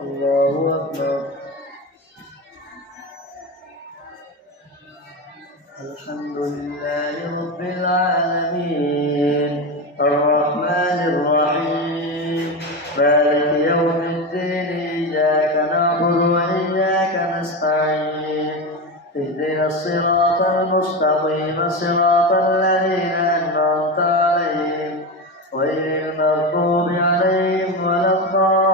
الله أكبر. الحمد لله رب العالمين الرحمن الرحيم مالك يوم الدين إياك نعبد وإياك نستعين اهدنا الصراط المستقيم صراط الذين أنعمت عليهم غير المغضوب عليهم ولا الضالين.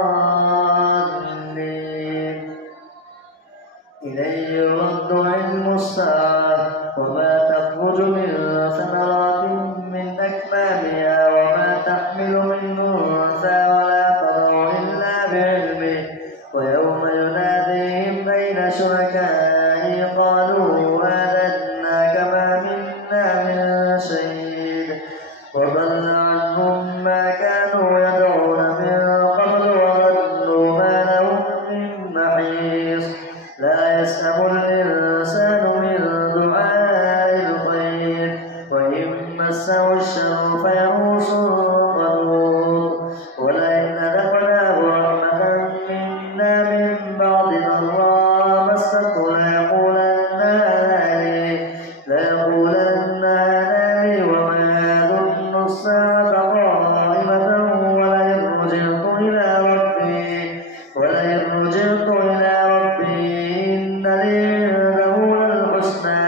إليه يرد علم الساعة وما تخرج من ثمرات من أكمامها وما تحمل من أنثى ولا تضع إلا بعلمه ويوم يناديهم أين شركائي قالوا آذنا كما منا من شهيد وضل عنهم ما كانوا يدعون من قبل وضلوا ما لهم من محيص. لا يسأم الإنسان من دعاء الخير وإن مسه الشر فيئوس قنوط ولئن أذقناه رحمة منا من بعد ضراء مسته ليقولن هذا لي وما أظن الساعة قائمة ولئن رجعت إلى ربي إن لي عنده للحسنى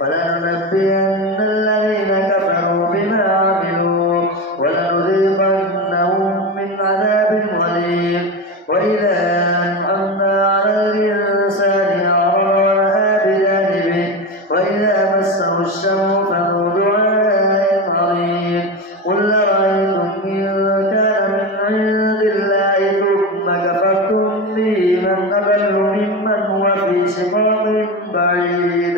فلننبئن الذين كفروا بما عملوا ولنذيقنهم من عذاب غليظ. وإذا أنعمنا على الإنسان أعرض ونأى بجانبه وإذا مسه الشر فذو دعاء عريض. قل أرأيتم إن كان من عند الله ثم كفرتم به من أضل ممن هو في شقاق بعيد.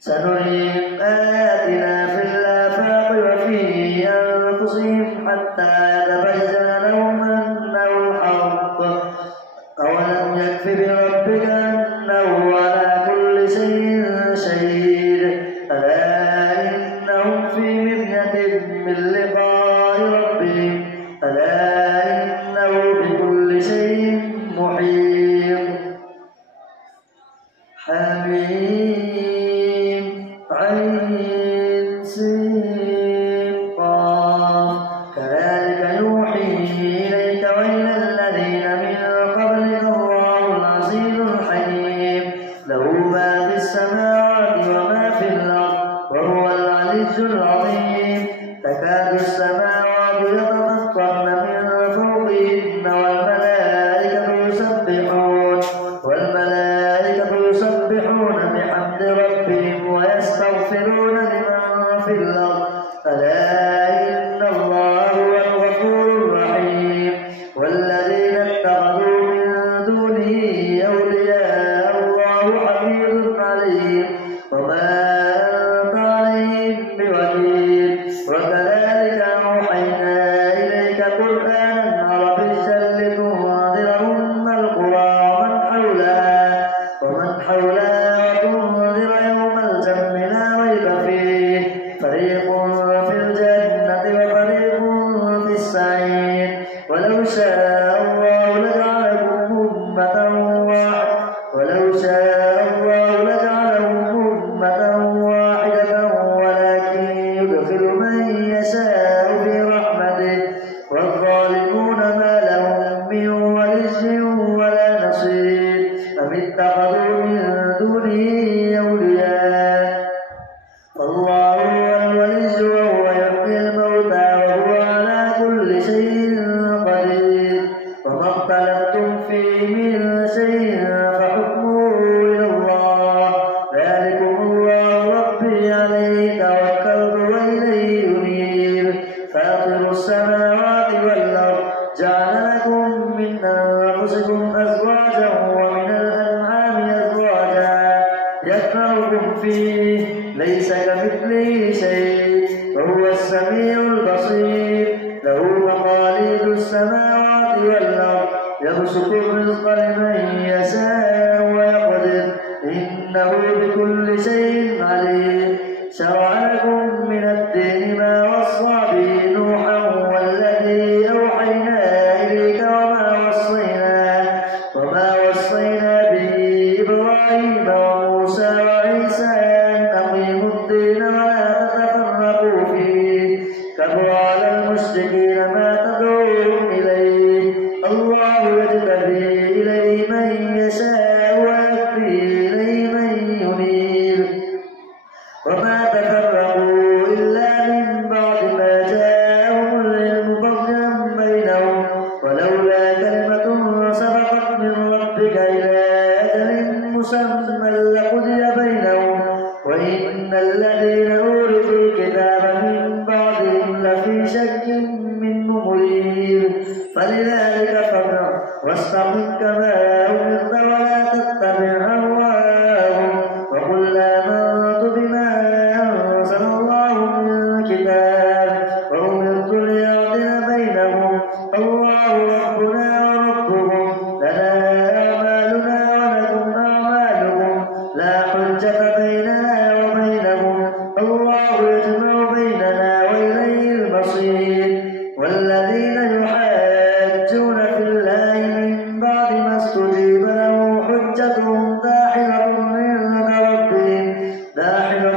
سنريهم آياتنا في الآفاق وفي أنفسهم حتى يتبين لهم أنه الحق. أولم يكف بربك أنه على كل شيء شهيد. ألا إنهم في مرية من لقاء ربهم ألا إنه بكل شيء محيط. حميم عين سين قاف كذلك يوحي إليك وإلى الذين من قبلك الله العزيز الحكيم له ما في السماوات وما في الأرض وهو العلي العظيم. تكاد السماوات يتفطرن من فوقهن والملائكة يسبحون بحمد ربهم ويستغفرون لمن في الأرض ألا إن الله هو الغفور الرحيم. والذين اتخذوا من دونه أولياء الله حفيظ عليهم وما أنت عليهم بوكيل. وكذلك أوحينا إليك قرآنا عربيا لتنذر أم القرى ومن حولها وتنذر يوم الجمع لا ريب فيه فريق في الجنة وفريق في السعير. ولو شاء الله لجعلهم أمة واحدة ولكن يدخل من يشاء في رحمته والظالمون ما لهم من ولي ولا نصير. أم اتخذوا من دونه أولياء فالله هو الولي وهو يحيي الموتى وهو على كل شيء قدير. وما اختلفتم فيه من شيء فحكمه إلى الله ذلكم الله ربي عليه توكلت وإليه أنيب. فاطر السماوات والأرض جعل لكم من أنفسكم أزواجا ومن الأنعام أزواجا يذرأكم فيه ليس كمثله شيء وهو السميع البصير. له مقاليد السماوات والأرض يبسط الرزق لمن يشاء ويقدر إنه بكل شيء عليم. شرع لكم من الدين ما وصى به نوحا والذي أوحينا إليك وما وصينا الذين ما تدعون إليه الله يجتبي إليه من يشاء ويهدي إليه من ينيب وما تفرقوا إلا من بعد ما جاءهم العلم بغيا بينهم ولولا كلمة سبقت من ربك إلى أجل مسمى لقضي بينهم وإن الذين أورثوا الكتاب من بعدهم لفي شك منه مريب فلذلك فادع واستقم كما أمرت ولا تتبع أهواءهم وقل آمنت بما أنزل الله من كتاب وأمرت لأعدل بينهم الله ربنا وربكم لنا أعمالنا ولكم أعمالكم لا حجة بيننا وبينكم الله يجمع بيننا وإليه المصير والذين يحاجون في الله من بعد ما استجيب له حجتهم داحضة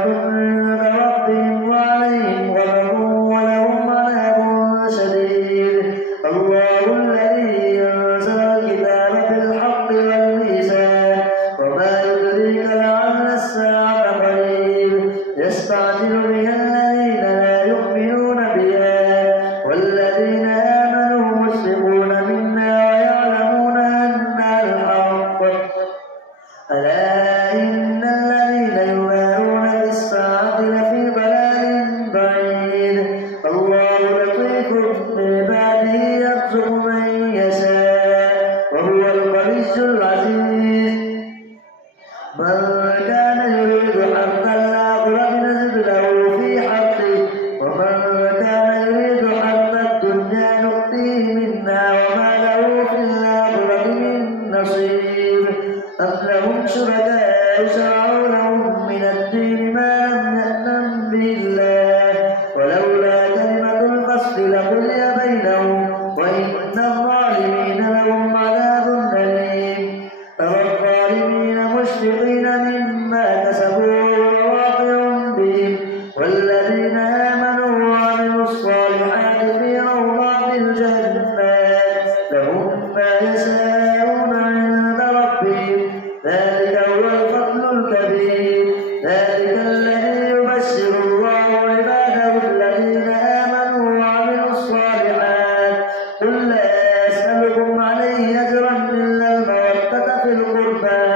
عند ربهم وعليهم غضب ولهم عذاب شديد الله الذي أنزل الكتاب بالحق والميزان وما يدريك لعل الساعة قريب يستعجل بها الذين لا يؤمنون بها والذين آمنوا مشفقون منها ويعلمون أنها الحق ألا إن الذين يمارون في الساعة لفي ضلال بعيد الله لطيف بعباده يرزق من يشاء وهو القوي العزيز من كان يريد حرث الآخرة نزد له في حرثه ومن كان يريد حرث الدنيا نؤتيه منها وما له في الآخرة من نصيب أم لهم شركاء شرعوا لهم من الدين ما لم يأذن به الله ولولا كلمة الفصل لقضي بينهم وإن الظالمين لهم عذاب أليم ترى الظالمين مشفقين مما كسبوا وواقع بهم والذين آمنوا وعملوا الصالحات في روضات الجنات لهم ما يشاءون عند ربهم ذلك هو الفضل الكبير ذلك الذي يبشر الله عباده الذين آمنوا وعملوا الصالحات قل لا أسألكم عليه أجرا إلا المودة في القربى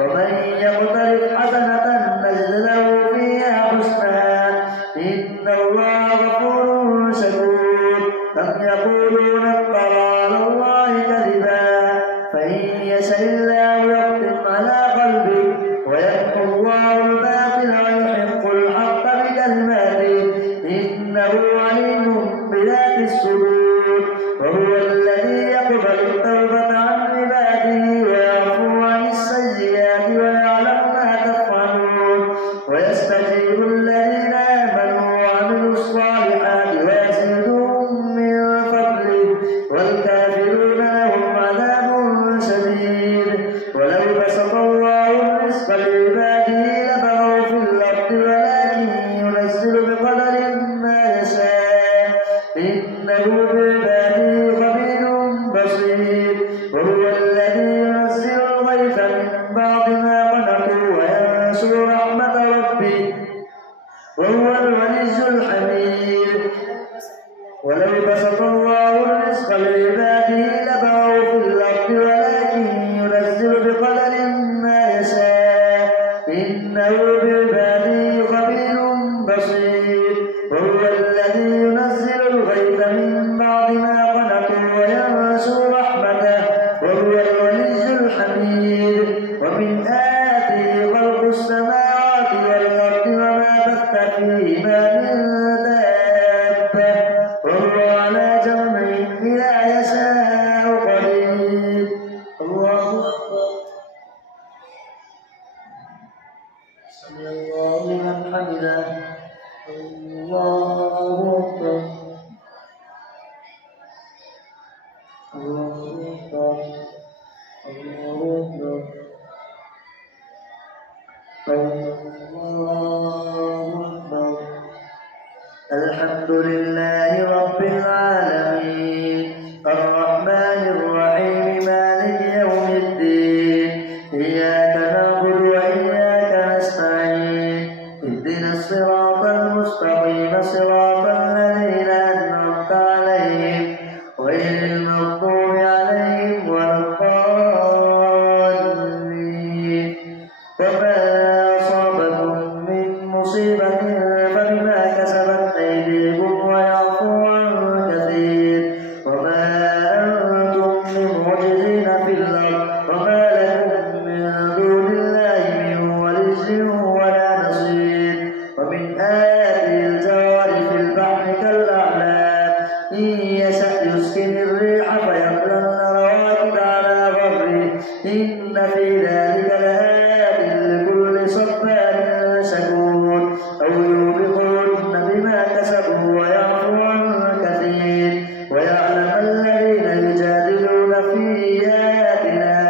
ومن يقترف حسنة نجد له فيها حسنا إن الله غفور شكور أم يقولون افترى على الله كذبا فإن يشاء الله يختم على قلبك ويمحو الله الباطل ويحق الحق بكلماته إنه عليم بذات الصدور وهو الذي يقبل التوبة عن عباده ويعفو عن السيئات ويعلم ما تفعلون ويستجيب الذين آمنوا وعملوا الصالحات ويزيدهم من فضله والكافرون لهم عذاب شديد ولو بسط الله الرزق لعباده لبغوا في الأرض ولكن ينزل بقدر ما يشاء إنه بعباده خبير بصير وهو الذي ينزل الغيث من بعد ما قنطوا وينشر رحمة ربه وهو الولي الحميد ولو بسط الله الرزق لعباده لبغوا في الأرض ولكن ينزل بقدر ما يشاء إنه بعباده خبير بصير وهو الذي ينزل الغيث من بعد ما قنطوا وينشر رحمته وهو الولي الحميد ومن آياته خلق السماوات والأرض وما بث فيهما من دابة وهو على جمعهم إذا يشاء قدير الله أكبر سمع الله لمن حمده الله أكبر الله أكبر الله أكبر الله أكبر الحمد لله رب العالمين يرسل الريح فيظللن رواكد على ظهره إن في ذلك لآيات لكل صبار شكور أو يوبقهن بما كسبوا ويعفو عن كثير ويعلم الذين يجادلون في آياتنا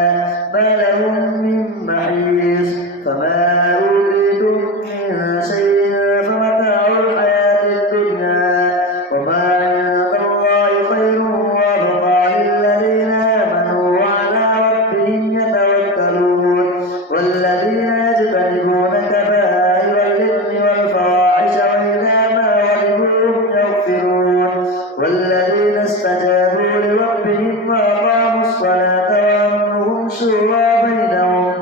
ما لهم من محيص فما أوتيتم من شيء فمتاع الحياة الدنيا وما عند الله خير وأبقى للذين آمنوا وعلى ربهم يتوكلون والذين يجتنبون كبائر الإثم والفواحش وإذا ما غضبوا يغفرون والذين استجابوا لربهم وأقاموا الصلاة وأمرهم شورى بينهم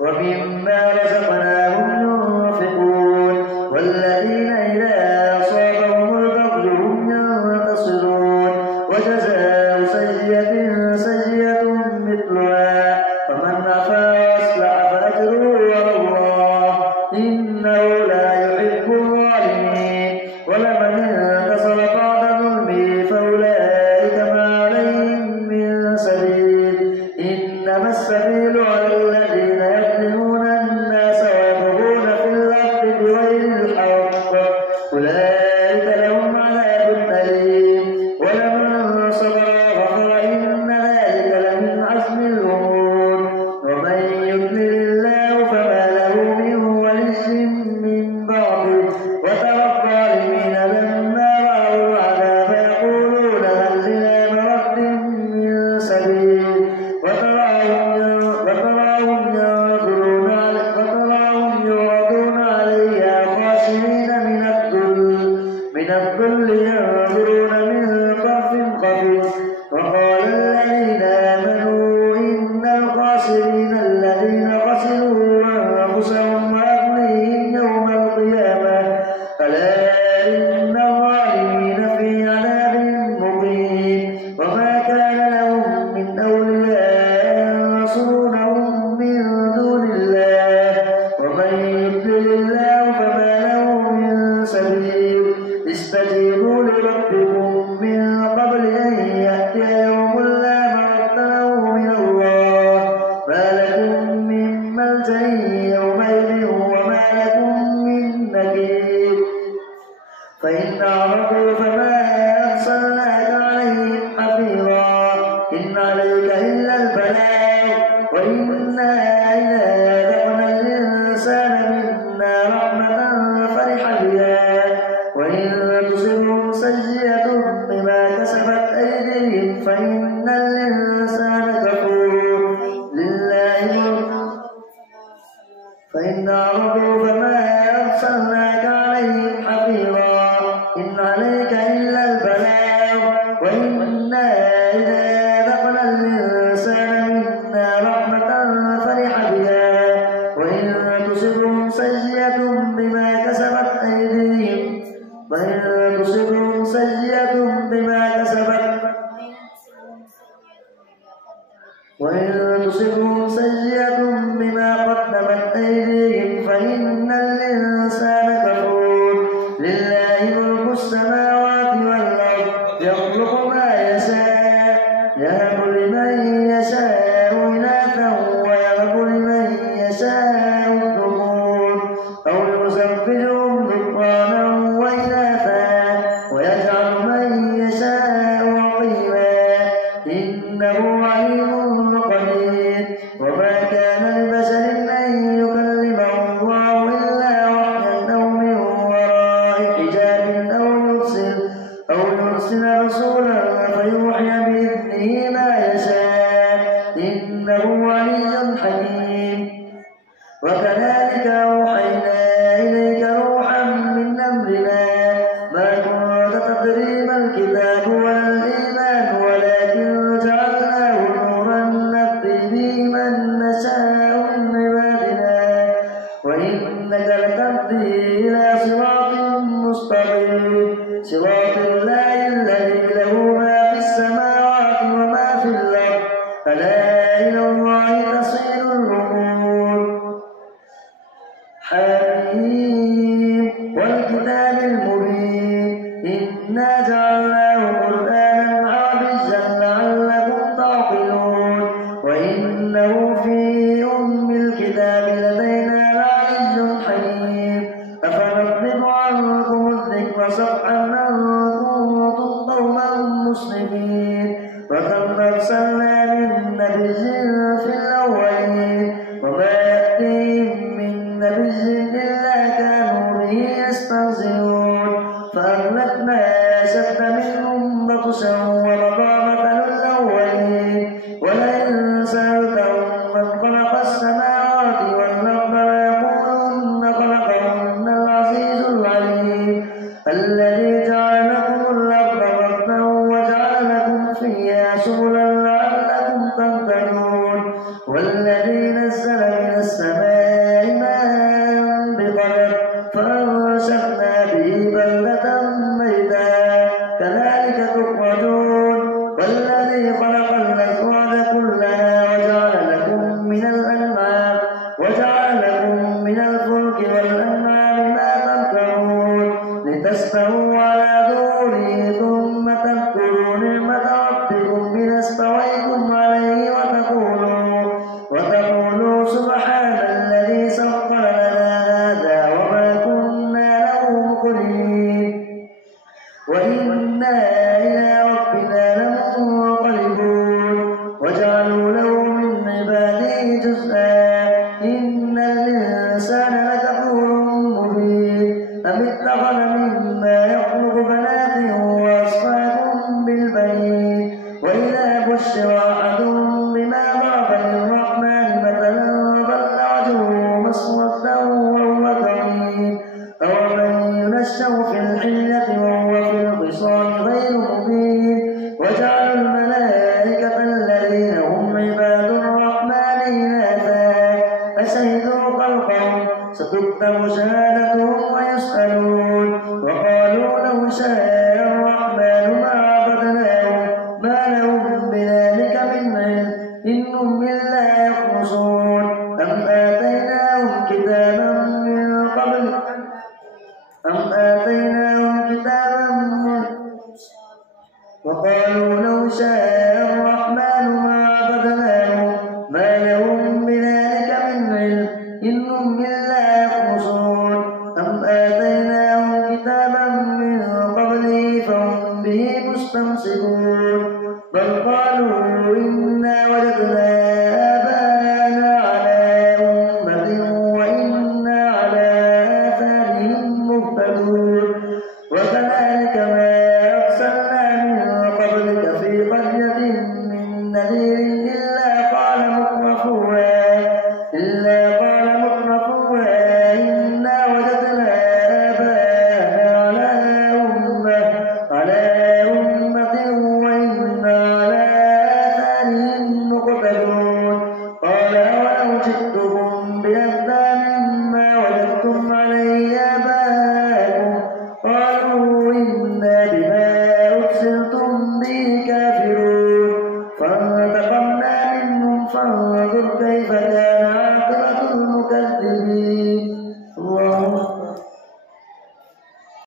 ومما رزقناهم ينفقون والذين إذا أصابهم البغي هم ينتصرون وجزاء سيئة سيئة مثلها فمن عفا وأصلح فأجره على الله إنه لا يحب الظالمين ولمن انتصر بعد ظلمه فأولئك ما عليهم من سبيل إنما السبيل على الذين يظلمون الناس ويبغون في الأرض بغير الحق أولئك لهم عذاب أليم ولمن صبر وغفر إن ذلك لمن عزم الأمور ومن يضلل الله فما له من ولي من بعده وترى الظالمين لما رأوا العذاب يقولون هل لنا مرد من سبيل وتراهم يعرضون عليها خاشعين من الذل ينظرون من طرف خفيف وقال الذين آمنوا إن الخاسرين الذين خسروا أنفسهم وأهليهم يوم القيامة ألا إن الظالمين في عذاب مقيم وما كان لهم من أولياء ينصرونهم من دون الله ومن يضلل الله فما له من سبيل استجيبوا لربكم من قبل أن يأتي يوم لا مرد له من الله ما لكم من ملجأ يومئذ وما لكم من نكير فإن أعرضوا فما أرسلناك عليهم حفيظا إن عليك إلا البلاغ وإنا إذا أذقنا الإنسان منا رحمة فرح بها وإن تصبهم سيئة بما كسبت أيديهم فإن الإنسان كفور لله فإن أعرضوا فما أرسلناك عليهم حفيظا إن عليك إلا البلاغ وإنا إذا أذقنا الإنسان منا رحمة فرح بها وإن تصبهم سيئة بما كسبت أيديهم قدمت أيديهم فإن الإنسان كفور لله ملك السماوات والأرض يخلق ما يشاء يهب لمن يشاء إناثا ويهب لمن يشاء الذكور أو يزوجهم ذكرانا وإناثا ويجعل من يشاء عقيما إنه عليم قدير وما كان لبشر أن يكلمه الله إلا وحيا أو من وراء حجاب أو يرسل رسولا فيوحي بإذنه ما المسلمين وكم أرسلنا من نبي في الأولين وما يأتيهم من نبي إلا كانوا به يستهزئون فأهلكنا أشد منهم بطشا ومضى مثل الأولين ولئن سألتهم من خلق السماوات والأرض ليقولن خلقهن العزيز العليم الذي جعل لكم الأرض فردا وجعل لكم فيها سبلا لعلكم تهتدون والذي نزل من السماء ماء بقدر فأنشأنا به بلدة ميتا كذلك تخرجون والذي خلق الأزواج كلها وجعل لكم من الفلك والأنعام ما تركبون لتستووا على ظهوره ثم تذكروا نعمة ربكم إذا استويتم عليه وتقولوا سبحان الذي سخر لنا هذا وما كنا له مقرنين وإنا إلى ربنا لمنقلبون وجعلوا له من عباده جزءا إن الإنسان لكفور مبين أم اتخذ مما يخلق بنات وأصفاكم بالبنين وإذا بشر أحدهم بما ضرب للرحمن مثلا ظل وجهه مسودا وهو كظيم أومن ينشأ في الحلية وهو في الخصام غير مبين وجعلوا الملائكة الذين هم عباد الرحمن إناثا أشهدوا خلقهم ستكتب شهادتهم ويسألون وقالوا لو شاء الرحمن ما عبدناهم ما لهم بذلك من علم إن هم إلا يخرصون أم آتيناهم كتابا من قبل وقالوا لو شاء الرحمن ما عبدناهم ما لهم بذلك من علم إن هم إلا يخرصون أم آتيناهم كتابا من قبله فهم به مستمسكون بل قالوا إنا وجدنا آباءنا على أمة وإنا على آثارهم مهتدون وكذلك ما أرسلنا من قبلك في قرية من نذير إلا قال مترفوها إنا وجدنا آباءنا على أمة وإنا على آثارهم مقتدون قال أولو جئتكم بأهدى مما وجدتم عليه آباءكم قالوا إنا بما أرسلتم به كافرون فانتقمنا منهم فانظر كيف كان